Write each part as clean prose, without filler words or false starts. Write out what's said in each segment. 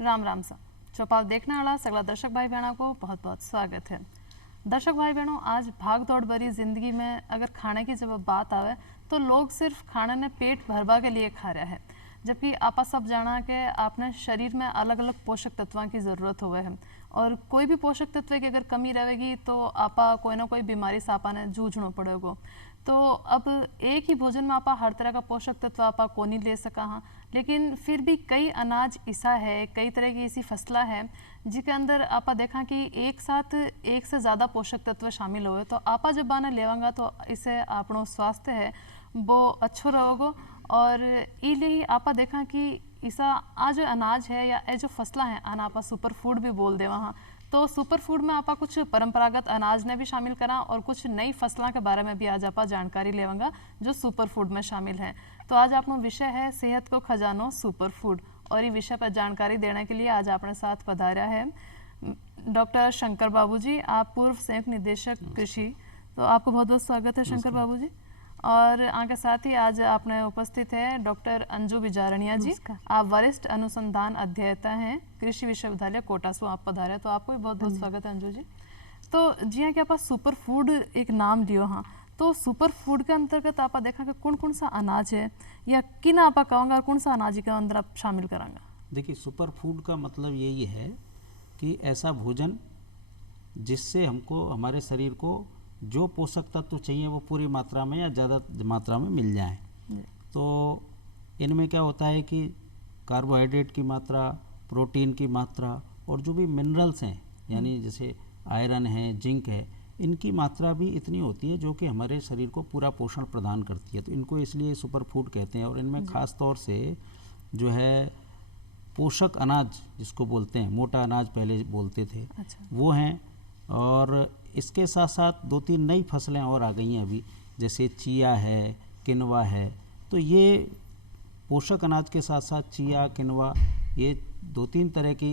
राम राम सा चौपाल देखने वाला सगला दर्शक भाई बहनों को बहुत बहुत स्वागत है। दर्शक भाई बहनों, आज भाग दौड़ भरी जिंदगी में अगर खाने की जब बात आवे तो लोग सिर्फ खाने ने पेट भरवा के लिए खा रहा है, जबकि आपा सब जाना के आपने शरीर में अलग अलग पोषक तत्वों की ज़रूरत हुए है और कोई भी पोषक तत्व की अगर कमी रहेगी तो आपा कोई ना कोई बीमारी से आपा ने जूझना पड़ेगा। तो अब एक ही भोजन में आपा हर तरह का पोषक तत्व आपा को नहीं ले सका हाँ, लेकिन फिर भी कई अनाज ऐसा है, कई तरह की ऐसी फसला है जिसके अंदर आपा देखा कि एक साथ एक से ज़्यादा पोषक तत्व शामिल हुए, तो आपा जब बाने लेवांगा तो इससे आपनो स्वास्थ्य है वो अच्छो रहोगो। और इसलिए आपा देखा कि ऐसा आज जो अनाज है या ये जो फसला है आना आपा सुपर फूड भी बोल दे वहाँ, तो सुपर फूड में आपा कुछ परंपरागत अनाज ने भी शामिल करा और कुछ नई फसलों के बारे में भी आज आपा जानकारी लेवांगा जो सुपर फूड में शामिल है। तो आज आपका विषय है सेहत को खजानो सुपर फूड, और ये विषय पर जानकारी देने के लिए आज अपने साथ पधारा है डॉक्टर शंकर बाबू जी। आप पूर्व संयुक्त निदेशक कृषि, तो आपको बहुत बहुत स्वागत है शंकर बाबू जी। और आगे साथ ही आज आपने उपस्थित है डॉक्टर अंजू बिजारणिया जी, आप वरिष्ठ अनुसंधान अध्येता हैं कृषि विश्वविद्यालय कोटा से आप पधारे, तो आपको भी बहुत बहुत स्वागत है अंजू जी। तो जी हाँ, कि आप सुपर फूड एक नाम लियो हाँ, तो सुपर फूड के अंतर्गत आप देखा कि कौन सा अनाज है या किन आप कहूँगा कौन सा अनाज के अंदर आप शामिल करांगा? देखिए, सुपर फूड का मतलब यही है कि ऐसा भोजन जिससे हमको हमारे शरीर को जो पोषक तत्व चाहिए वो पूरी मात्रा में या ज़्यादा मात्रा में मिल जाए। तो इनमें क्या होता है कि कार्बोहाइड्रेट की मात्रा, प्रोटीन की मात्रा और जो भी मिनरल्स हैं यानी जैसे आयरन है, जिंक है, इनकी मात्रा भी इतनी होती है जो कि हमारे शरीर को पूरा पोषण प्रदान करती है। तो इनको इसलिए सुपर फूड कहते हैं। और इनमें ख़ास तौर से जो है पोषक अनाज जिसको बोलते हैं, मोटा अनाज पहले बोलते थे, वो हैं। और इसके साथ साथ 2-3 नई फसलें और आ गई हैं अभी, जैसे चिया है, किनवा है। तो ये पोषक अनाज के साथ साथ चिया, किनवा, ये 2-3 तरह की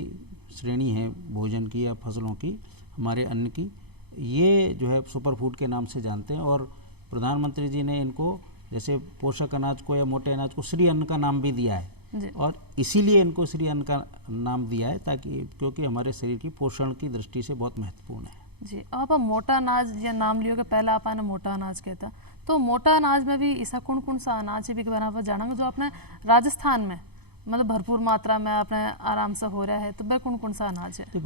श्रेणी है भोजन की या फसलों की, हमारे अन्न की। ये जो है सुपर फूड के नाम से जानते हैं। और प्रधानमंत्री जी ने इनको जैसे पोषक अनाज को या मोटे अनाज को श्री अन्न का नाम भी दिया है, और इसीलिए इनको श्री अन्न का नाम दिया है ताकि क्योंकि हमारे शरीर की पोषण की दृष्टि से बहुत महत्वपूर्ण है जी। अब आप मोटा अनाज या नाम लियो कि पहले आप आने मोटा अनाज कहता, तो मोटा अनाज में भी ऐसा कौन सा अनाज है भी बना जाना जो अपने राजस्थान में मतलब भरपूर मात्रा में अपने आराम से हो रहा है, तो वह कौन सा अनाज है?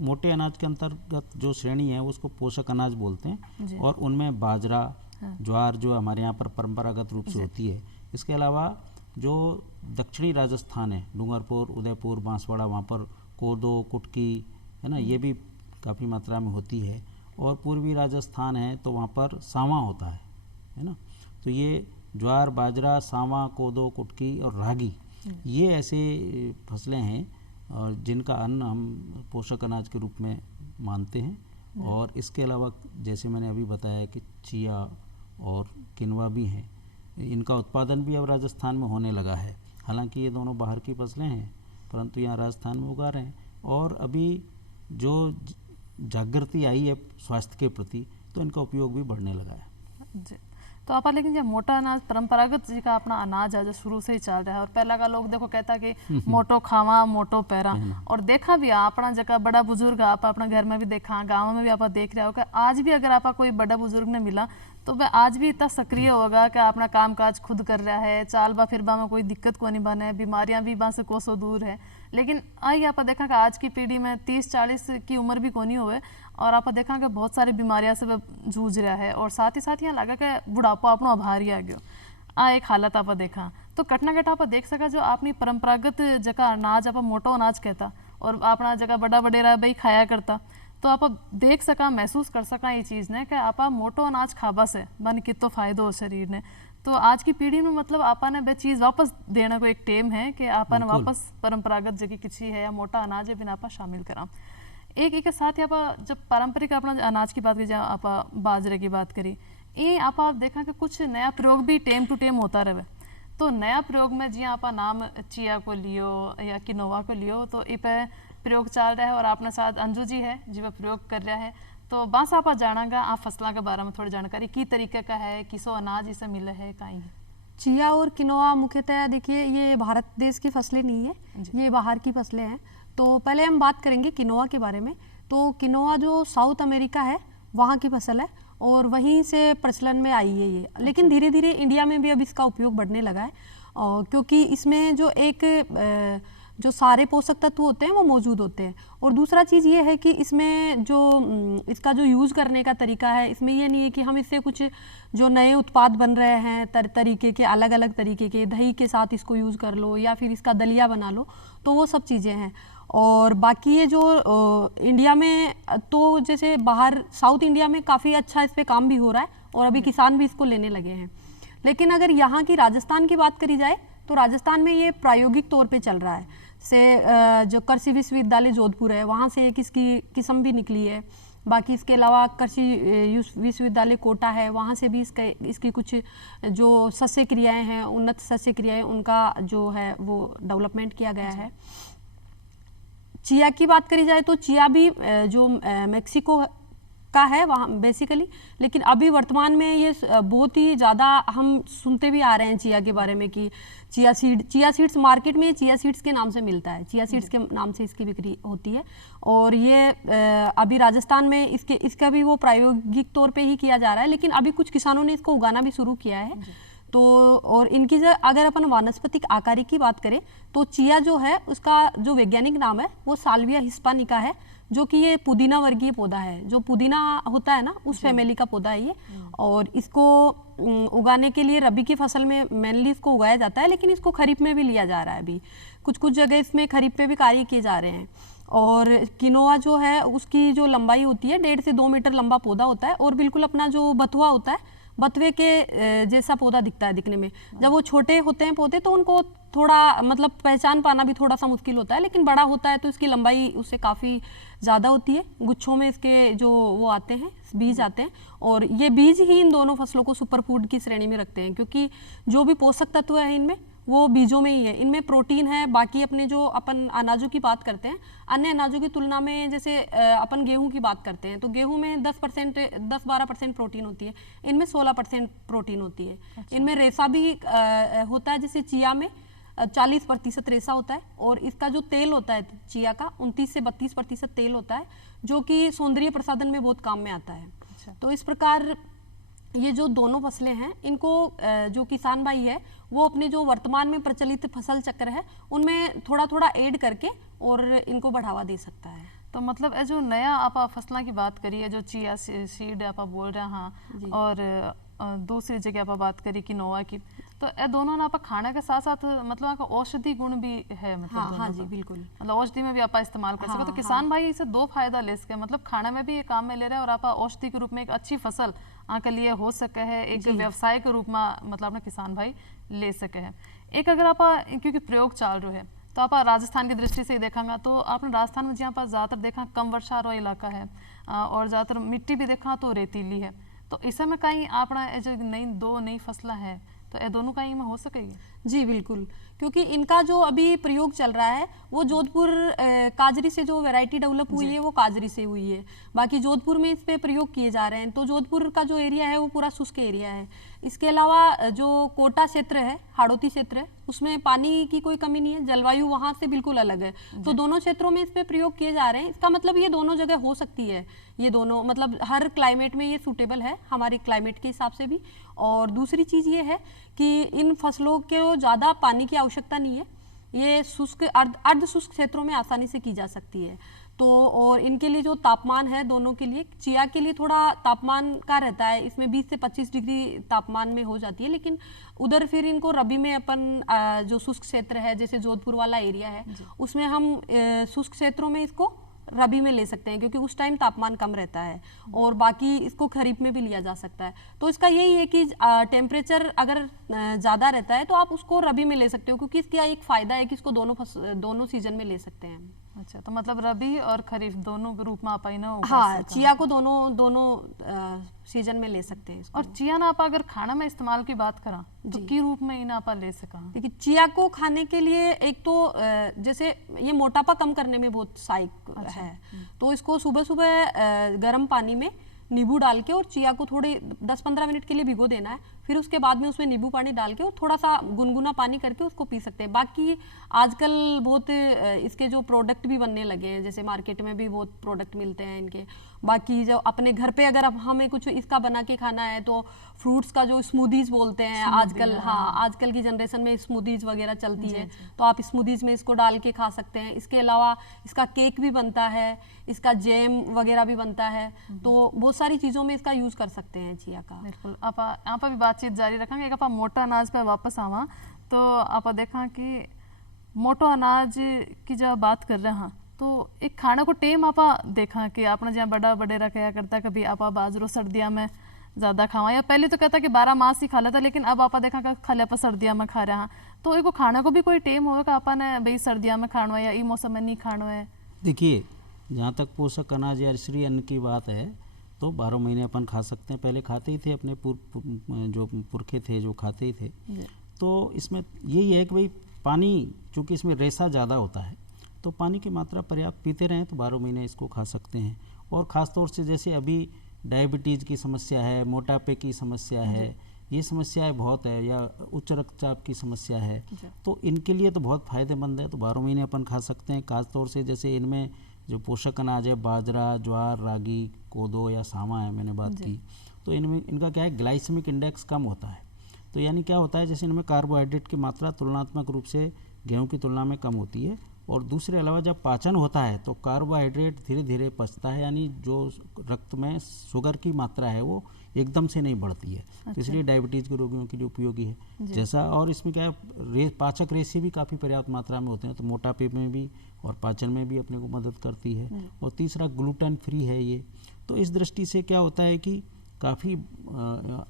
मोटे अनाज के अंतर्गत जो श्रेणी है उसको पोषक अनाज बोलते हैं। और उनमें बाजरा, ज्वार जो हमारे यहाँ पर परंपरागत रूप से होती है। इसके अलावा जो दक्षिणी राजस्थान है, डूंगरपुर, उदयपुर, बांसवाड़ा, वहाँ पर कोदो, कुटकी है ना, ये भी काफ़ी मात्रा में होती है। और पूर्वी राजस्थान है तो वहाँ पर सावा होता है ना। तो ये ज्वार, बाजरा, सावा, कोदो, कुटकी और रागी, ये ऐसे फसलें हैं और जिनका अन्न हम पोषक अनाज के रूप में मानते हैं। और इसके अलावा जैसे मैंने अभी बताया कि चिया और किनवा भी हैं, इनका उत्पादन भी अब राजस्थान में होने लगा है। हालांकि ये दोनों बाहर की फसलें हैं, परंतु यहाँ राजस्थान में उगा रहे हैं। और अभी जो जागृति आई है स्वास्थ्य के प्रति, तो इनका उपयोग भी बढ़ने लगा है जी। तो आप लेकिन जब मोटा अनाज परंपरागत जी का अपना अनाज है जो शुरू से ही चल रहा है, और पहला का लोग देखो कहता कि मोटो खावा मोटो पैरा, और देखा भी अपना जगह बड़ा बुजुर्ग आप अपना घर में भी देखा, गाँव में भी आप देख रहे हो कि आज भी अगर आप कोई बड़ा बुजुर्ग ने मिला तो वह आज भी इतना सक्रिय होगा कि अपना काम काज खुद कर रहा है, चाल बा फिर बा में कोई दिक्कत को नहीं बने, बीमारियां भी बा से कोसों दूर है। लेकिन आई आप देखा कि आज की पीढ़ी में 30-40 की उम्र भी कोनी हुए और आप देखा कि बहुत सारी बीमारियां से वह जूझ रहा है, और साथ ही यहाँ लगा कि बुढ़ापा अपना आभारी आ गया एक हालत आप देखा। तो कटना कटा आप देख सका जो अपनी परंपरागत जगह अनाज आप मोटो अनाज कहता और अपना जगह बड़ा बडेरा भाई खाया करता, तो आप देख सका, महसूस कर सका ये चीज़ ने कि आप मोटो अनाज खाबा से बन कितो फायदो हो शरीर ने। तो आज की पीढ़ी में मतलब आपा ने वह चीज़ वापस देने को एक टेम है कि आपा ने वापस परंपरागत जगह किसी है या मोटा अनाज है बिना आपा शामिल करा। एक साथ ही आप जब पारंपरिक अपना अनाज की बात करी, जहाँ आप बाजरे की बात करी, ये आप देखा कि कुछ नया प्रयोग भी टेम टू टेम होता रहे। तो नया प्रयोग में जी आप नाम चिया को लियो या किनोवा को लियो, तो इस पे प्रयोग चल रहा है और आपने साथ अंजू जी है जी वह प्रयोग कर रहा है। तो बस आप जानागा आप फसलों के बारे में थोड़ी जानकारी की तरीके का है, किसो अनाज इसे मिले है कहीं? चिया और किनोआ मुख्यतः देखिए ये भारत देश की फसलें नहीं है, ये बाहर की फसलें हैं। तो पहले हम बात करेंगे किनोआ के बारे में। तो किनोआ जो साउथ अमेरिका है वहाँ की फसल है और वहीं से प्रचलन में आई है ये, लेकिन धीरे धीरे इंडिया में भी अब इसका उपयोग बढ़ने लगा है क्योंकि इसमें जो एक जो सारे पोषक तत्व होते हैं वो मौजूद होते हैं। और दूसरा चीज़ ये है कि इसमें जो इसका जो यूज़ करने का तरीका है, इसमें ये नहीं है कि हम इससे कुछ जो नए उत्पाद बन रहे हैं तरीके के, अलग अलग तरीके के, दही के साथ इसको यूज़ कर लो या फिर इसका दलिया बना लो, तो वो सब चीज़ें हैं। और बाकी ये जो इंडिया में तो जैसे बाहर साउथ इंडिया में काफ़ी अच्छा इस पर काम भी हो रहा है और अभी किसान भी इसको लेने लगे हैं। लेकिन अगर यहाँ की राजस्थान की बात करी जाए तो राजस्थान में ये प्रायोगिक तौर पे चल रहा है। जो कृषि विश्वविद्यालय जोधपुर है वहाँ से एक इसकी किस्म भी निकली है। बाकी इसके अलावा कृषि विश्वविद्यालय कोटा है, वहाँ से भी इसकी कुछ जो सस्य क्रियाएँ हैं, उन्नत सस्य क्रियाएँ, उनका जो है वो डेवलपमेंट किया गया है। चिया की बात करी जाए तो चिया भी जो मेक्सिको का है वहाँ बेसिकली, लेकिन अभी वर्तमान में ये बहुत ही ज़्यादा हम सुनते भी आ रहे हैं चिया के बारे में कि चिया सीड्स मार्केट में चिया सीड्स के नाम से मिलता है, चिया सीड्स के नाम से इसकी बिक्री होती है। और ये अभी राजस्थान में इसका भी वो प्रायोगिक तौर पे ही किया जा रहा है, लेकिन अभी कुछ किसानों ने इसको उगाना भी शुरू किया है। तो और इनकी अगर अपन वानस्पतिक आकारी की बात करें तो चिया जो है उसका जो वैज्ञानिक नाम है वो साल्विया हिस्पानिका है, जो कि ये पुदीना वर्गीय पौधा है। जो पुदीना होता है ना उस फैमिली का पौधा है ये। और इसको उगाने के लिए रबी की फसल में मेनली इसको उगाया जाता है, लेकिन इसको खरीफ में भी लिया जा रहा है। अभी कुछ जगह इसमें खरीफ पे भी कार्य किए जा रहे हैं। और किनोआ जो है उसकी जो लंबाई होती है 1.5 से 2 मीटर लंबा पौधा होता है और बिल्कुल अपना जो बथुआ होता है बथुए के जैसा पौधा दिखता है दिखने में। जब वो छोटे होते हैं पौधे तो उनको थोड़ा मतलब पहचान पाना भी थोड़ा सा मुश्किल होता है, लेकिन बड़ा होता है तो इसकी लंबाई उससे काफ़ी ज़्यादा होती है। गुच्छों में इसके जो वो आते हैं बीज आते हैं और ये बीज ही इन दोनों फसलों को सुपर फूड की श्रेणी में रखते हैं, क्योंकि जो भी पोषक तत्व है इनमें वो बीजों में ही है। इनमें प्रोटीन है। बाकी अपने जो अपन अनाजों की बात करते हैं, अन्य अनाजों की तुलना में जैसे अपन गेहूं की बात करते हैं तो गेहूं में 10-12% प्रोटीन होती है, इनमें 16% प्रोटीन होती है। अच्छा। इनमें रेशा भी होता है, जैसे चिया में 40% रेशा होता है और इसका जो तेल होता है चिया का 29 से 32% तेल होता है, जो कि सौंदर्य प्रसाधन में बहुत काम में आता है। अच्छा। तो इस प्रकार ये जो दोनों फसलें हैं इनको जो किसान भाई है वो अपने जो वर्तमान में प्रचलित फसल चक्र है उनमें थोड़ा थोड़ा ऐड करके और इनको बढ़ावा दे सकता है। तो मतलब ये जो नया आप फसलों की बात करी है, जो चिया सीड आप बोल रहे हैं और दूसरी जगह आप बात करी किनोआ की, तो ये दोनों ना आप खाने के साथ साथ मतलब औषधि गुण भी है। मतलब हाँ जी बिल्कुल, मतलब औषधि में भी आप इस्तेमाल कर सके। तो किसान भाई इसे 2 फायदा ले सके, मतलब खाने में भी ये काम में ले रहे हैं और आप औषधि के रूप में एक अच्छी फसल के लिए हो सके है, एक व्यवसाय के रूप में मतलब अपना किसान भाई ले सके है। एक अगर आप क्योंकि प्रयोग चल रहे हैं तो आप राजस्थान की दृष्टि से ही देखेंगे तो आपने राजस्थान में जहाँ पर ज़्यादातर देखा कम वर्षा वाला इलाका है और ज़्यादातर मिट्टी भी देखा तो रेतीली है, तो इस समय कहीं अपना जो दो नई फसलें हैं तो ये दोनों कहीं में हो सकेगी? जी बिल्कुल, क्योंकि इनका जो अभी प्रयोग चल रहा है वो जोधपुर काजरी से जो वैरायटी डेवलप हुई है वो काजरी से हुई है। बाकी जोधपुर में इस पे प्रयोग किए जा रहे हैं। तो जोधपुर का जो एरिया है वो पूरा शुष्क एरिया है। इसके अलावा जो कोटा क्षेत्र है, हाड़ौती क्षेत्र है, उसमें पानी की कोई कमी नहीं है, जलवायु वहाँ से बिल्कुल अलग है। तो दोनों क्षेत्रों में इस पे प्रयोग किए जा रहे हैं। इसका मतलब ये दोनों जगह हो सकती है, ये दोनों मतलब हर क्लाइमेट में ये सूटेबल है हमारे क्लाइमेट के हिसाब से भी। और दूसरी चीज़ ये है कि इन फसलों को ज़्यादा पानी की आवश्यकता नहीं है, ये शुष्क अर्ध शुष्क क्षेत्रों में आसानी से की जा सकती है। तो और इनके लिए जो तापमान है दोनों के लिए, चिया के लिए थोड़ा तापमान का रहता है, इसमें 20 से 25 डिग्री तापमान में हो जाती है, लेकिन उधर फिर इनको रबी में अपन जो शुष्क क्षेत्र है जैसे जोधपुर वाला एरिया है उसमें हम शुष्क क्षेत्रों में इसको रबी में ले सकते हैं, क्योंकि उस टाइम तापमान कम रहता है। और बाकी इसको खरीफ में भी लिया जा सकता है। तो इसका यही है कि टेम्परेचर अगर ज़्यादा रहता है तो आप उसको रबी में ले सकते हो, क्योंकि इसका एक फ़ायदा है कि इसको दोनों सीजन में ले सकते हैं। अच्छा, तो मतलब रबी और खरीफ दोनों के रूप में आप हाँ, चिया को दोनों सीजन में ले सकते हैं। और चिया ना आप अगर खाना में इस्तेमाल की बात करा तो की रूप में इन्हें आप ले सका? देखिए, चिया को खाने के लिए एक तो जैसे ये मोटापा कम करने में बहुत सहायक है, तो इसको सुबह सुबह गर्म पानी में नींबू डाल के और चिया को थोड़े 10-15 मिनट के लिए भिगो देना है, फिर उसके बाद में उसमें नींबू पानी डाल के और थोड़ा सा गुनगुना पानी करके उसको पी सकते हैं। बाकी आजकल बहुत इसके जो प्रोडक्ट भी बनने लगे हैं, जैसे मार्केट में भी बहुत प्रोडक्ट मिलते हैं इनके। बाकी जो अपने घर पे अगर अब हमें कुछ इसका बना के खाना है तो फ्रूट्स का जो स्मूदीज बोलते हैं आजकल, हाँ आजकल की जनरेशन में स्मूदीज वगैरह चलती है, तो आप स्मूदीज में इसको डाल के खा सकते हैं। इसके अलावा इसका केक भी बनता है, इसका जैम वगैरह भी बनता है, तो बहुत सारी चीज़ों में इसका यूज़ कर सकते हैं चिया का। बिल्कुल। आप यहाँ पर भी बातचीत जारी रखेंगे। आप मोटा अनाज पर वापस आवा तो आप देखा कि मोटो अनाज की जब बात कर रहे हैं तो एक खाना को टेम आप देखा कि आपने जहाँ बड़ा बडेरा कहा करता कभी आप बाजरो सर्दियाँ में ज़्यादा खावा, या पहले तो कहता कि 12 मास ही खा लेता, लेकिन अब आप देखा कि खाले आप सर्दियाँ में खा रहे हैं, तो एक खाना को भी कोई टेम होगा अपन भाई सर्दियाँ में खाना है या ई मौसम में नहीं खाना है? देखिए, जहाँ तक पोषक अनाज या श्री अन्न की बात है तो 12 महीने अपन खा सकते हैं। पहले खाते ही थे, अपने जो पुरखे थे जो खाते ही थे। तो इसमें यही है कि भाई पानी, चूँकि इसमें रेशा ज़्यादा होता है तो पानी की मात्रा पर्याप्त पीते रहें तो 12 महीने इसको खा सकते हैं। और ख़ास तौर से जैसे अभी डायबिटीज़ की समस्या है, मोटापे की समस्या है, ये समस्याएं बहुत है, या उच्च रक्तचाप की समस्या है, तो इनके लिए तो बहुत फ़ायदेमंद है। तो 12 महीने अपन खा सकते हैं। खास तौर से जैसे इनमें जो पोषक अनाज है, बाजरा, ज्वार, रागी, कोदो या सामा है, मैंने बात की, तो इनमें इनका क्या है, ग्लाइसेमिक इंडेक्स कम होता है। तो यानी क्या होता है, जैसे इनमें कार्बोहाइड्रेट की मात्रा तुलनात्मक रूप से गेहूँ की तुलना में कम होती है। और दूसरे अलावा जब पाचन होता है तो कार्बोहाइड्रेट धीरे धीरे पचता है, यानी जो रक्त में शुगर की मात्रा है वो एकदम से नहीं बढ़ती है। तो इसलिए डायबिटीज़ के रोगियों के लिए उपयोगी है। जैसा, और इसमें क्या है, पाचक रेशे भी काफ़ी पर्याप्त मात्रा में होते हैं, तो मोटापे में भी और पाचन में भी अपने को मदद करती है। और तीसरा, ग्लूटेन फ्री है ये। तो इस दृष्टि से क्या होता है कि काफ़ी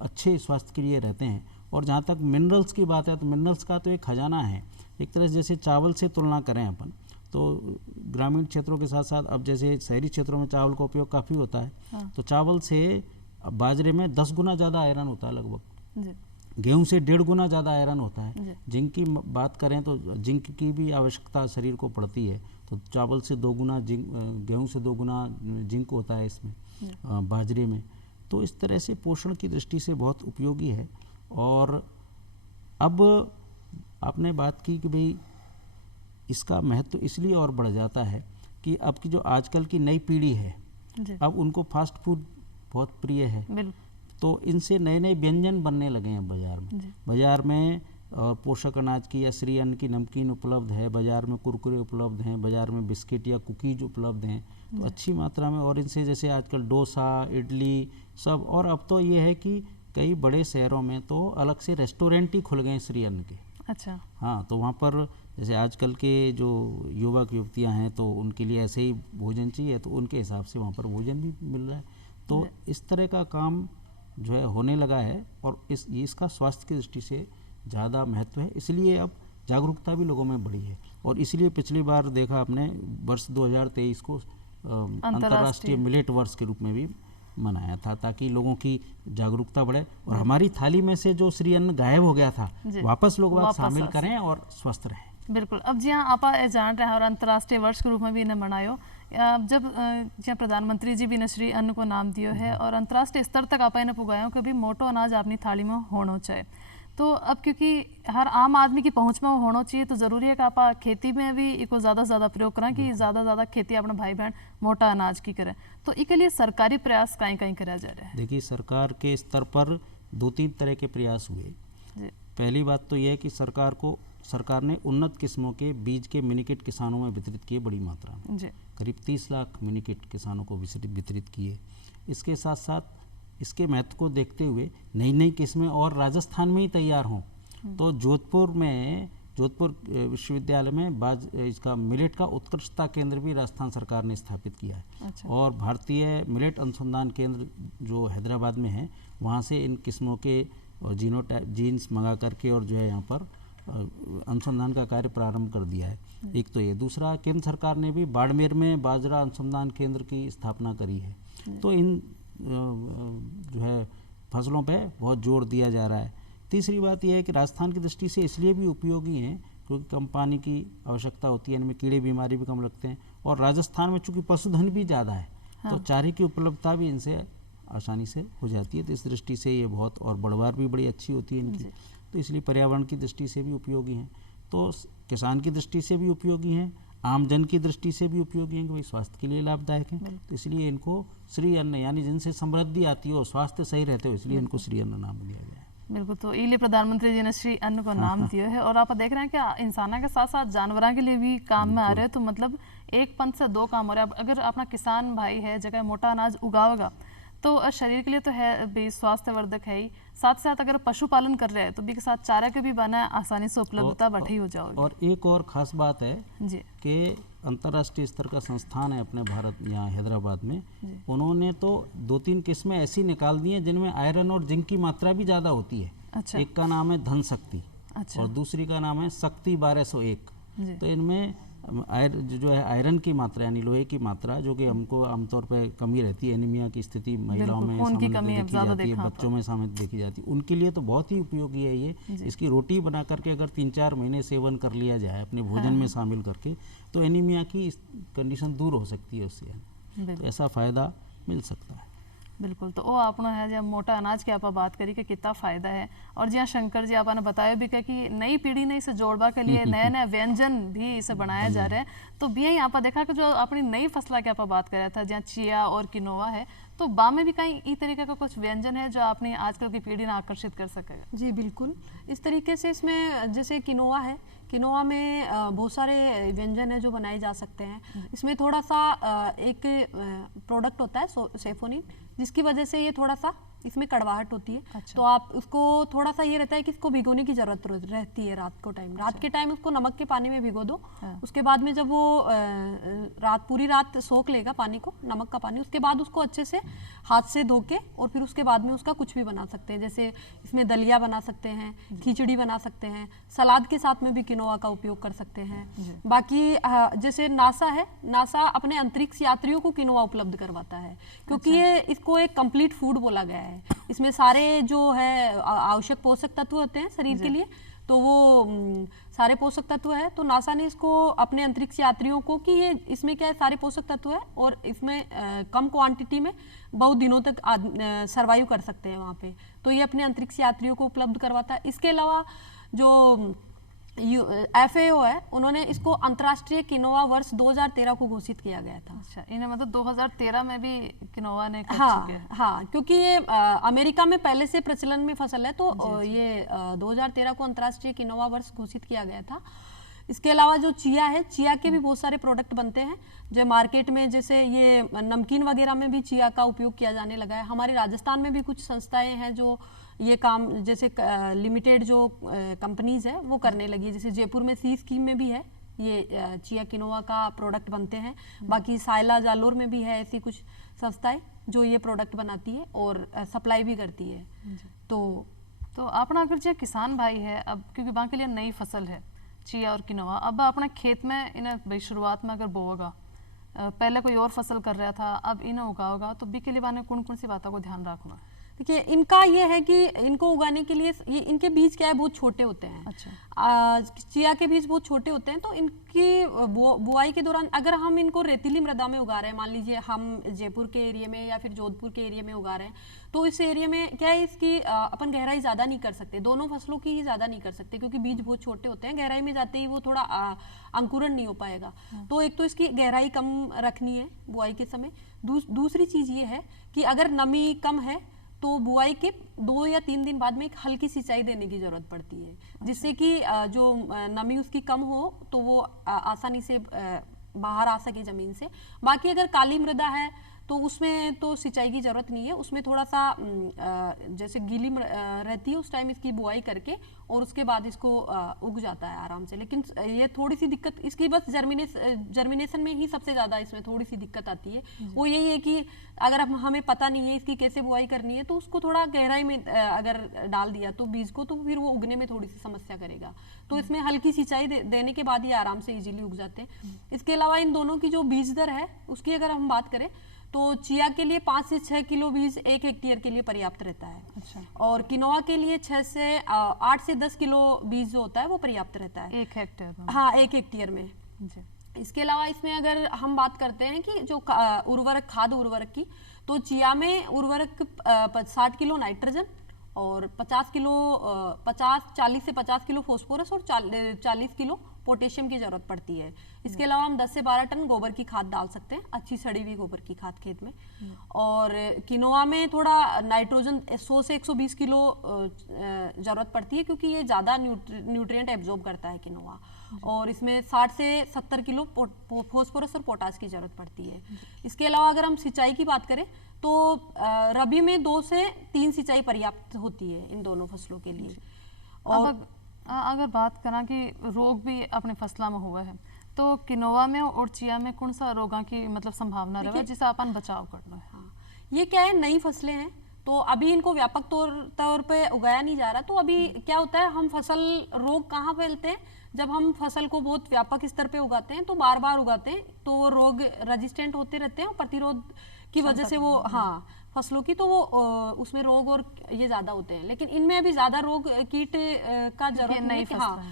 अच्छे स्वास्थ्य के लिए रहते हैं। और जहाँ तक मिनरल्स की बात है तो मिनरल्स का तो एक खजाना है एक तरह से। जैसे चावल से तुलना करें अपन तो ग्रामीण क्षेत्रों के साथ साथ अब जैसे शहरी क्षेत्रों में चावल का उपयोग काफ़ी होता है, तो चावल से बाजरे में 10 गुना ज़्यादा आयरन होता है लगभग, गेहूं से 1.5 गुना ज़्यादा आयरन होता है। जिंक की बात करें तो जिंक की भी आवश्यकता शरीर को पड़ती है, तो चावल से 2 गुना जिंक, गेहूं से 2 गुना जिंक होता है इसमें, बाजरे में। तो इस तरह से पोषण की दृष्टि से बहुत उपयोगी है। और अब आपने बात की कि भाई इसका महत्व इसलिए और बढ़ जाता है कि अब की जो आजकल की नई पीढ़ी है, अब उनको फास्ट फूड बहुत प्रिय है, तो इनसे नए नए व्यंजन बनने लगे हैं बाज़ार में। बाज़ार में पोषक अनाज की या श्री अन्न की नमकीन उपलब्ध है, बाज़ार में कुरकुरे उपलब्ध हैं, बाज़ार में बिस्किट या कुकीज उपलब्ध हैं, तो अच्छी मात्रा में। और इनसे जैसे आजकल डोसा, इडली सब, और अब तो ये है कि कई बड़े शहरों में तो अलग से रेस्टोरेंट ही खुल गए हैं श्री अन्न के। अच्छा। हाँ, तो वहाँ पर जैसे आजकल के जो युवक युवतियाँ हैं तो उनके लिए ऐसे ही भोजन चाहिए, तो उनके हिसाब से वहाँ पर भोजन भी मिल रहा है। तो इस तरह का काम जो है होने लगा है, और इसका स्वास्थ्य की दृष्टि से ज़्यादा महत्व है। इसलिए अब जागरूकता भी लोगों में बढ़ी है। और इसलिए पिछली बार देखा आपने वर्ष 2023 को अंतर्राष्ट्रीय मिलेट वर्ष के रूप में भी मनाया था, ताकि लोगों की जागरूकता बढ़े और हमारी थाली में से जो श्री अन्न गायब हो गया था वापस लोग शामिल करें और स्वस्थ रहें। बिल्कुल। अब जी हाँ, आप जान रहे हैं और अंतर्राष्ट्रीय वर्ष के रूप में भी इन्हें मनायो, जब जहाँ प्रधानमंत्री जी भी इन्हें श्री अन्न को नाम दियो है और अंतर्राष्ट्रीय स्तर तक आप इन्हें पुगायो कि भी मोटो अनाज अपनी थाली में होना चाहिए। तो अब क्योंकि हर आम आदमी की पहुंच में होना चाहिए, तो ज़रूरी है कि आप खेती में भी इसको ज़्यादा से ज़्यादा प्रयोग करें कि ज़्यादा खेती अपने भाई बहन मोटा अनाज की करें। तो इसके लिए सरकारी प्रयास कहीं कहीं करा जा रहा है। देखिए, सरकार के स्तर पर 2-3 तरह के प्रयास हुए। पहली बात तो यह है कि सरकार ने उन्नत किस्मों के बीज के मिनीकिट किसानों में वितरित किए बड़ी मात्रा में। करीब 30 लाख मिनीकिट किसानों को वितरित किए। इसके साथ साथ इसके महत्व को देखते हुए नई नई किस्में और राजस्थान में ही तैयार हों, तो जोधपुर विश्वविद्यालय में इसका मिलेट का उत्कृष्टता केंद्र भी राजस्थान सरकार ने स्थापित किया है। अच्छा। और भारतीय मिलेट अनुसंधान केंद्र जो हैदराबाद में है, वहाँ से इन किस्मों के जीन्स मंगा करके और जो है यहाँ पर अनुसंधान का कार्य प्रारंभ कर दिया है। एक तो ये, दूसरा केंद्र सरकार ने भी बाड़मेर में बाजरा अनुसंधान केंद्र की स्थापना करी है। तो इन जो है फसलों पे बहुत जोर दिया जा रहा है। तीसरी बात यह है कि राजस्थान की दृष्टि से इसलिए भी उपयोगी हैं क्योंकि कम पानी की आवश्यकता होती है, इनमें कीड़े बीमारी भी कम लगते हैं, और राजस्थान में चूंकि पशुधन भी ज़्यादा है, तो चारे की उपलब्धता भी इनसे आसानी से हो जाती है। तो इस दृष्टि से ये बहुत, और बढ़वार भी बड़ी अच्छी होती है इनकी, तो इसलिए पर्यावरण की दृष्टि से भी उपयोगी हैं। तो किसान की दृष्टि से भी उपयोगी हैं, आम जन की दृष्टि से भी उपयोगी हैं, कि भाई स्वास्थ्य के लिए लाभदायक हैं। तो इसलिए इनको श्री अन्न, यानी जिनसे समृद्धि आती हो, स्वास्थ्य सही रहते हो, इसलिए इनको श्री अन्न नाम दिया गया है। बिल्कुल, तो इसलिए प्रधानमंत्री जी ने श्री अन्न को नाम दिया है। और आप देख रहे हैं कि इंसानों के साथ साथ जानवरों के लिए भी काम में आ रहे हैं। तो मतलब एक पंथ से दो काम हो रहे हैं। अब अगर अपना किसान भाई है, जगह मोटा अनाज उगावेगा, तो शरीर के लिए तो है भी स्वास्थ्यवर्धक है ही, साथ साथ अगर पशुपालन कर रहे हैं तो भी के साथ चारा के भी बना आसानी से उपलब्धता बढ़ी हो जाएगी। और एक और खास बात है जी कि अंतर्राष्ट्रीय स्तर का संस्थान है अपने भारत, यहाँ हैदराबाद में, उन्होंने तो 2-3 किस्में ऐसी निकाल दी हैं जिनमें आयरन और जिंक की मात्रा भी ज़्यादा होती है। अच्छा। एक का नाम है धन शक्ति, अच्छा। और दूसरी का नाम है शक्ति 1201। जी। तो इनमें जो है आयरन की मात्रा, यानी लोहे की मात्रा, जो कि हमको आमतौर पर कमी रहती है, एनीमिया की स्थिति महिलाओं में खून की सामान्यतः कमी देखी ज़्यादा जाती है, देखा बच्चों में सामान्य देखी जाती है, उनके लिए तो बहुत ही उपयोगी है ये। इसकी रोटी बना करके अगर 3-4 महीने सेवन कर लिया जाए अपने भोजन में शामिल करके, तो एनीमिया की कंडीशन दूर हो सकती है उससे। तो ऐसा फ़ायदा मिल सकता है। बिल्कुल, तो वो आपने है जब मोटा अनाज की आप बात करी कि कितना फ़ायदा है। और जी हाँ, शंकर जी आपने बताया भी कि नई पीढ़ी ने इसे जोड़वा के लिए नए नए व्यंजन भी इसे बनाया जा रहे हैं। तो भी यहाँ पर देखा कि जो अपनी नई फसला की आप बात कर रहा था, जहाँ चिया और किनोवा है, तो बा में भी कहीं इस तरीके का कुछ व्यंजन है जो आपने आजकल की पीढ़ी ने आकर्षित कर सकेगा? जी बिल्कुल, इस तरीके से इसमें जैसे किनोवा है, किनोवा में बहुत सारे व्यंजन है जो बनाए जा सकते हैं। इसमें थोड़ा सा एक प्रोडक्ट होता है सेफोनिन, जिसकी वजह से ये थोड़ा सा इसमें कड़वाहट होती है। अच्छा। तो आप उसको थोड़ा सा ये रहता है कि इसको भिगोने की जरूरत रहती है रात को टाइम। रात के टाइम उसको नमक के पानी में भिगो दो। उसके बाद में जब वो पूरी रात सोख लेगा पानी को, नमक का पानी, उसके बाद उसको अच्छे से हाथ से धो के और फिर उसके बाद में उसका कुछ भी बना सकते हैं। जैसे इसमें दलिया बना सकते हैं, खिचड़ी बना सकते हैं, सलाद के साथ में भी किनोवा का उपयोग कर सकते हैं। बाकी जैसे नासा है, नासा अपने अंतरिक्ष यात्रियों को किनोवा उपलब्ध करवाता है, क्योंकि ये इसको एक कंप्लीट फूड बोला गया है। इसमें सारे जो है आवश्यक पोषक तत्व होते हैं शरीर के लिए, तो वो सारे पोषक तत्व है। तो नासा ने इसको अपने अंतरिक्ष यात्रियों को, कि ये इसमें क्या है, सारे पोषक तत्व है और इसमें कम क्वांटिटी में बहुत दिनों तक सरवाइव कर सकते हैं वहाँ पे, तो ये अपने अंतरिक्ष यात्रियों को उपलब्ध करवाता है। इसके अलावा जो FAO है, उन्होंने इसको अंतर्राष्ट्रीय किनोवा वर्ष 2013 को घोषित किया गया था। अच्छा, इन्हें मतलब 2013 में भी किनोवा ने कर चुके हैं। हाँ, क्योंकि ये अमेरिका में पहले से प्रचलन में फसल है, तो ये 2013 को अंतर्राष्ट्रीय किनोवा वर्ष घोषित किया गया था। इसके अलावा जो चिया है, चिया के भी बहुत सारे प्रोडक्ट बनते हैं जो मार्केट में, जैसे ये नमकीन वगैरह में भी चिया का उपयोग किया जाने लगा है। हमारे राजस्थान में भी कुछ संस्थाएं हैं जो ये काम, जैसे लिमिटेड जो कंपनीज है वो करने लगी है। जैसे जयपुर में सी स्कीम में भी है, ये चिया किनोवा का प्रोडक्ट बनते हैं। बाकी सायला जालोर में भी है ऐसी कुछ संस्थाएं जो ये प्रोडक्ट बनाती है और सप्लाई भी करती है। तो अपना अगर जो किसान भाई है, अब क्योंकि वहाँ के लिए नई फसल है चिया और किनोवा, अब अपना खेत में इन्हें भाई शुरुआत में अगर बोएगा, पहले कोई और फसल कर रहा था, अब इन्हें उगाओगा, तो बी के लिए वाने कौन कौन सी बातों को ध्यान रखना? देखिए, इनका ये है कि इनको उगाने के लिए ये इनके बीज क्या है, बहुत छोटे होते हैं। अच्छा। चिया के बीज बहुत छोटे होते हैं, तो इनकी बुआई के दौरान अगर हम इनको रेतीली मृदा में उगा रहे हैं, मान लीजिए हम जयपुर के एरिया में या फिर जोधपुर के एरिया में उगा रहे हैं, तो इस एरिया में क्या है, इसकी अपन गहराई ज़्यादा नहीं कर सकते, दोनों फसलों की ही ज़्यादा नहीं कर सकते, क्योंकि बीज बहुत छोटे होते हैं। गहराई में जाते ही वो थोड़ा अंकुरण नहीं हो पाएगा। तो एक तो इसकी गहराई कम रखनी है बुआई के समय। दूसरी चीज़ ये है कि अगर नमी कम है तो बुआई के 2 या 3 दिन बाद में एक हल्की सिंचाई देने की जरूरत पड़ती है, जिससे कि जो नमी उसकी कम हो तो वो आसानी से बाहर आ सके जमीन से। बाकी अगर काली मृदा है तो उसमें तो सिंचाई की जरूरत नहीं है, उसमें थोड़ा सा जैसे गीली रहती है उस टाइम इसकी बुआई करके और उसके बाद इसको उग जाता है आराम से। लेकिन ये थोड़ी सी दिक्कत इसकी बस जर्मिनेशन में ही सबसे ज़्यादा इसमें थोड़ी सी दिक्कत आती है। वो यही है कि अगर हमें पता नहीं है इसकी कैसे बुआई करनी है, तो उसको थोड़ा गहराई में अगर डाल दिया तो बीज को, तो फिर वो उगने में थोड़ी सी समस्या करेगा। तो इसमें हल्की सिंचाई देने के बाद ये आराम से इजीली उग जाते हैं। इसके अलावा इन दोनों की जो बीज दर है उसकी अगर हम बात करें तो चिया के लिए 5 से 6 किलो बीज 1 हेक्टेयर के लिए पर्याप्त रहता है। अच्छा। और किनोवा के लिए 8 से 10 किलो बीज जो होता है वो पर्याप्त रहता है 1 हेक्टेयर में। हाँ, 1 हेक्टेयर में जी। इसके अलावा इसमें अगर हम बात करते हैं कि जो खाद उर्वरक की, तो चिया में उर्वरक 60 किलो नाइट्रोजन और 40 से 50 किलो फॉस्फोरस और 40 किलो पोटेशियम की जरूरत पड़ती है। इसके अलावा हम 10 से 12 टन गोबर की खाद डाल सकते हैं, अच्छी सड़ी हुई गोबर की खाद खेत में। और किनोआ में थोड़ा नाइट्रोजन 100 से 120 किलो जरूरत पड़ती है, क्योंकि ये ज़्यादा न्यूट्रिएंट एब्जॉर्ब करता है किनोआ। और इसमें 60 से 70 किलो फॉस्फोरस और पोटाश की जरूरत पड़ती है। इसके अलावा अगर हम सिंचाई की बात करें तो रबी में 2 से 3 सिंचाई पर्याप्त होती है इन दोनों फसलों के लिए। और अगर बात करा कि रोग भी अपने फसलों में हुआ है, तो किनोआ में और चिया में कौन सा रोगों की मतलब संभावना रहे जिससे अपन बचाव करना है? हाँ, ये क्या है, नई फसलें हैं तो अभी इनको व्यापक तौर पे उगाया नहीं जा रहा। तो अभी क्या होता है, हम फसल रोग कहाँ फैलते हैं, जब हम फसल को बहुत व्यापक स्तर पे उगाते हैं, तो बार बार उगाते हैं, तो वो रोग रेजिस्टेंट होते रहते हैं और प्रतिरोध की वजह से वो फसलों की तो वो उसमें रोग और ये ज्यादा होते हैं। लेकिन इनमें अभी ज्यादा रोग कीट का जरूरत नहीं है। हाँ,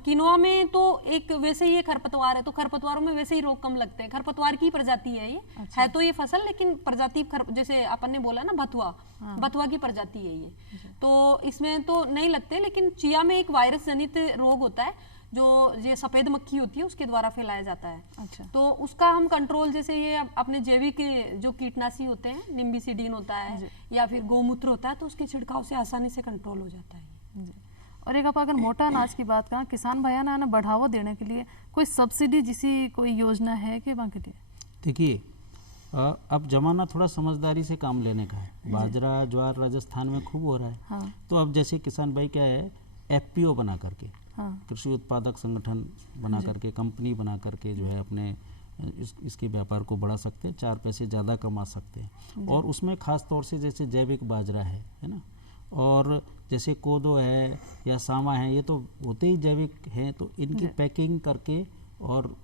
किनोआ में तो एक वैसे ही ये खरपतवार है, तो खरपतवारों में वैसे ही रोग कम लगते हैं। खरपतवार की प्रजाति है ये। अच्छा। है तो ये फसल, लेकिन प्रजाति जैसे अपन ने बोला ना बथुआ की प्रजाति है ये। तो इसमें तो नहीं लगते। लेकिन चिया में एक वायरस जनित रोग होता है जो ये सफेद मक्खी होती है उसके द्वारा फैलाया जाता है। अच्छा। तो उसका हम कंट्रोल, जैसे ये अपने जैविक जो कीटनाशी होते हैं, निम्बिसिडीन होता है या फिर गोमूत्र होता है, तो उसके छिड़काव से आसानी से कंट्रोल हो जाता है। और एक आप अगर मोटा अनाज की बात करें, किसान भाइयों ने बढ़ावा देने के लिए कोई सब्सिडी जैसी कोई योजना है कि वहाँ के लिए? देखिए, अब जमाना थोड़ा समझदारी से काम लेने का है। बाजरा ज्वार राजस्थान में खूब हो रहा है। हाँ। तो अब जैसे किसान भाई क्या है, FPO बना करके, कृषि उत्पादक संगठन बना करके, कंपनी बना करके जो है अपने इसके व्यापार को बढ़ा सकते हैं, 4 पैसे ज़्यादा कमा सकते हैं। और उसमें खास तौर से जैसे जैविक बाजरा है ना, और जैसे कोदो है या सामा है, ये तो होते ही जैविक हैं, तो इनकी पैकिंग करके और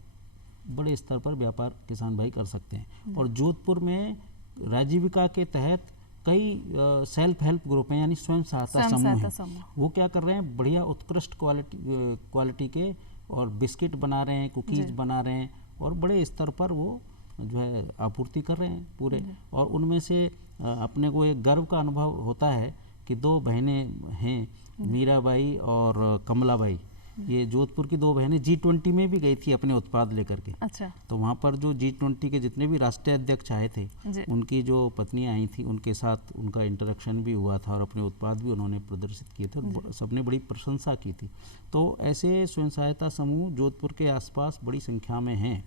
बड़े स्तर पर व्यापार किसान भाई कर सकते हैं। और जोधपुर में राजीविका के तहत कई सेल्फ हेल्प ग्रुप हैं, यानी स्वयं सहायता समूह हैं। वो क्या कर रहे हैं, बढ़िया उत्कृष्ट क्वालिटी के और बिस्किट बना रहे हैं, कुकीज़ बना रहे हैं, और बड़े स्तर पर वो जो है आपूर्ति कर रहे हैं पूरे। और उनमें से अपने को एक गर्व का अनुभव होता है कि 2 बहनें हैं, मीराबाई और कमलाबाई। ये जोधपुर की 2 बहनें G20 में भी गई थी अपने उत्पाद लेकर के। अच्छा। तो वहाँ पर जो G20 के जितने भी राष्ट्रीय अध्यक्ष आए थे, उनकी जो पत्नियाँ आई थी, उनके साथ उनका इंटरेक्शन भी हुआ था और अपने उत्पाद भी उन्होंने प्रदर्शित किए थे, सबने बड़ी प्रशंसा की थी। तो ऐसे स्वयं सहायता समूह जोधपुर के आसपास बड़ी संख्या में हैं,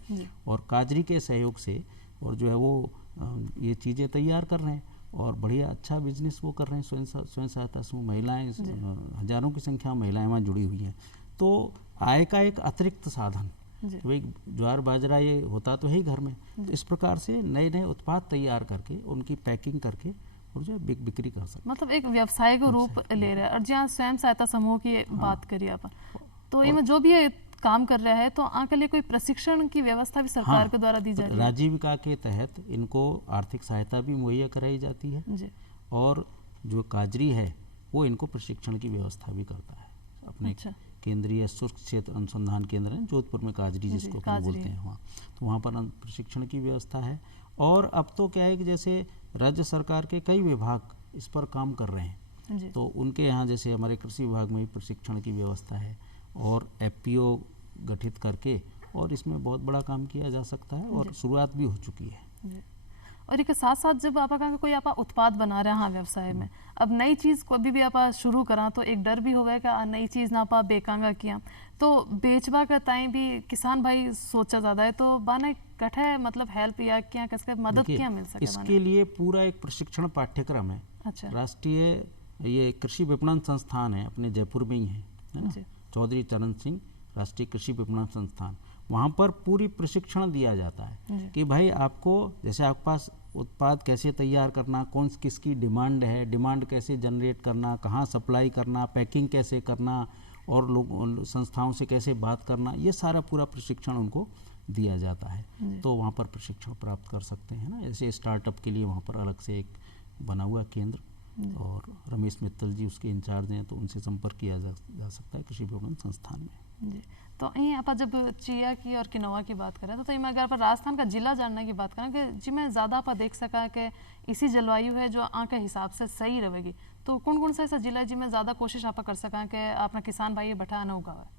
और काजरी के सहयोग से और जो है वो ये चीज़ें तैयार कर रहे हैं और बढ़िया अच्छा बिजनेस वो कर रहे हैं। स्वयं सहायता समूह महिलाएँ, हजारों की संख्या में महिलाएँ वहाँ जुड़ी हुई हैं। तो आय का एक अतिरिक्त साधन, भाई ज्वार बाजरा ये होता तो है घर में, तो इस प्रकार से नए नए उत्पाद तैयार करके उनकी पैकिंग करके और जो बिक्री कर सकते, मतलब एक व्यवसाय को रूप ले रहा है। और जहाँ स्वयं सहायता समूह की बात करिए आप, तो इनमें जो भी ये काम कर रहा है, तो आके लिए कोई प्रशिक्षण की व्यवस्था भी सरकार के द्वारा दी जा रही है? राजीविका के तहत इनको आर्थिक सहायता भी मुहैया कराई जाती है, और जो काजरी है वो इनको प्रशिक्षण की व्यवस्था भी करता है अपने केंद्रीय शुष्क क्षेत्र अनुसंधान केंद्र है जोधपुर में, काजरी जिसको बोलते हैं वहाँ, तो वहाँ पर प्रशिक्षण की व्यवस्था है। और अब तो क्या है कि जैसे राज्य सरकार के कई विभाग इस पर काम कर रहे हैं, तो उनके यहाँ जैसे हमारे कृषि विभाग में भी प्रशिक्षण की व्यवस्था है और FPO गठित करके, और इसमें बहुत बड़ा काम किया जा सकता है और शुरुआत भी हो चुकी है। और एक साथ साथ जब आप कोई आप उत्पाद बना रहे हैं व्यवसाय में, अब नई चीज़ को अभी भी आप शुरू करा, तो एक डर भी होगा कि नई चीज़ ना आप बेकांगा किया, तो बेचवा का ताई भी किसान भाई सोचा ज़्यादा है, तो बाने कठे मतलब हेल्प या क्या किसके मदद क्या मिल सके? इसके लिए पूरा एक प्रशिक्षण पाठ्यक्रम है। अच्छा। राष्ट्रीय ये कृषि विपणन संस्थान है, अपने जयपुर में ही है ना, चौधरी चरण सिंह राष्ट्रीय कृषि विपणन संस्थान, वहाँ पर पूरी प्रशिक्षण दिया जाता है कि भाई आपको जैसे आपके पास उत्पाद कैसे तैयार करना, कौन किसकी डिमांड है, डिमांड कैसे जनरेट करना, कहाँ सप्लाई करना, पैकिंग कैसे करना, और लोग संस्थाओं से कैसे बात करना, ये सारा पूरा प्रशिक्षण उनको दिया जाता है। तो वहाँ पर प्रशिक्षण प्राप्त कर सकते हैं ना। जैसे स्टार्टअप के लिए वहाँ पर अलग से एक बना हुआ केंद्र और रमेश मित्तल जी उसके इंचार्ज हैं, तो उनसे संपर्क किया जा सकता है कृषि विपणन संस्थान में। जी, तो यहीं आप जब चिया की और किनोवा की बात करें तो मैं अगर आप राजस्थान का जिला जानने की बात करें कि जी में ज़्यादा आप देख सका कि इसी जलवायु है जो आ के हिसाब से सही रहेगी, तो कौन कौन सा ऐसा जिला है जिसमें ज़्यादा कोशिश आप कर सका कि अपना किसान भाई बठा न उगावे?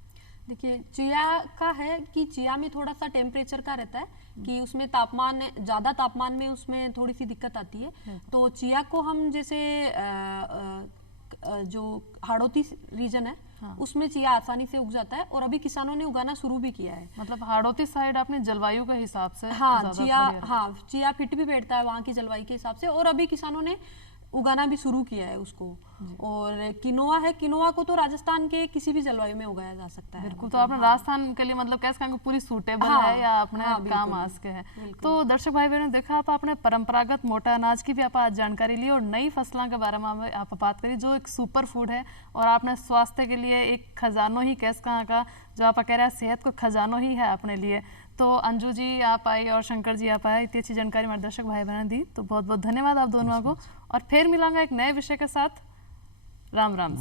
देखिए चिया का है कि चिया में थोड़ा सा टेम्परेचर का रहता है कि उसमें तापमान, ज़्यादा तापमान में उसमें थोड़ी सी दिक्कत आती है। तो चिया को हम जैसे जो हाड़ौती रीजन है, हाँ, उसमें चिया आसानी से उग जाता है और अभी किसानों ने उगाना शुरू भी किया है। मतलब हाड़ौती साइड आपने जलवायु के हिसाब से हाँ चिया फिट भी बैठता है वहाँ की जलवायु के हिसाब से, और अभी किसानों ने उगाना भी शुरू किया है उसको। और किनोवा है, किनोवा को तो राजस्थान के किसी भी जलवायु में उगाया जा सकता है। बिल्कुल, तो आपने राजस्थान के लिए मतलब कैसे कहेंगे पूरी सूटेबल है या अपने काम आस के है। तो दर्शक भाई बहनों देखा आप अपने परंपरागत मोटा अनाज की भी आप आज जानकारी ली और नई फसलों के बारे में आप बात करी जो एक सुपर फूड है और आपने स्वास्थ्य के लिए एक खजानो ही कैसे कहाँ का जो आप कह रहे हैं सेहत को खजानो ही है अपने लिए। तो अंजू जी आप आई और शंकर जी आप आए, इतनी अच्छी जानकारी हमारे दर्शक भाई बहन दी, तो बहुत बहुत धन्यवाद आप दोनों को। और फिर मिलांगा एक नए विषय के साथ। राम राम।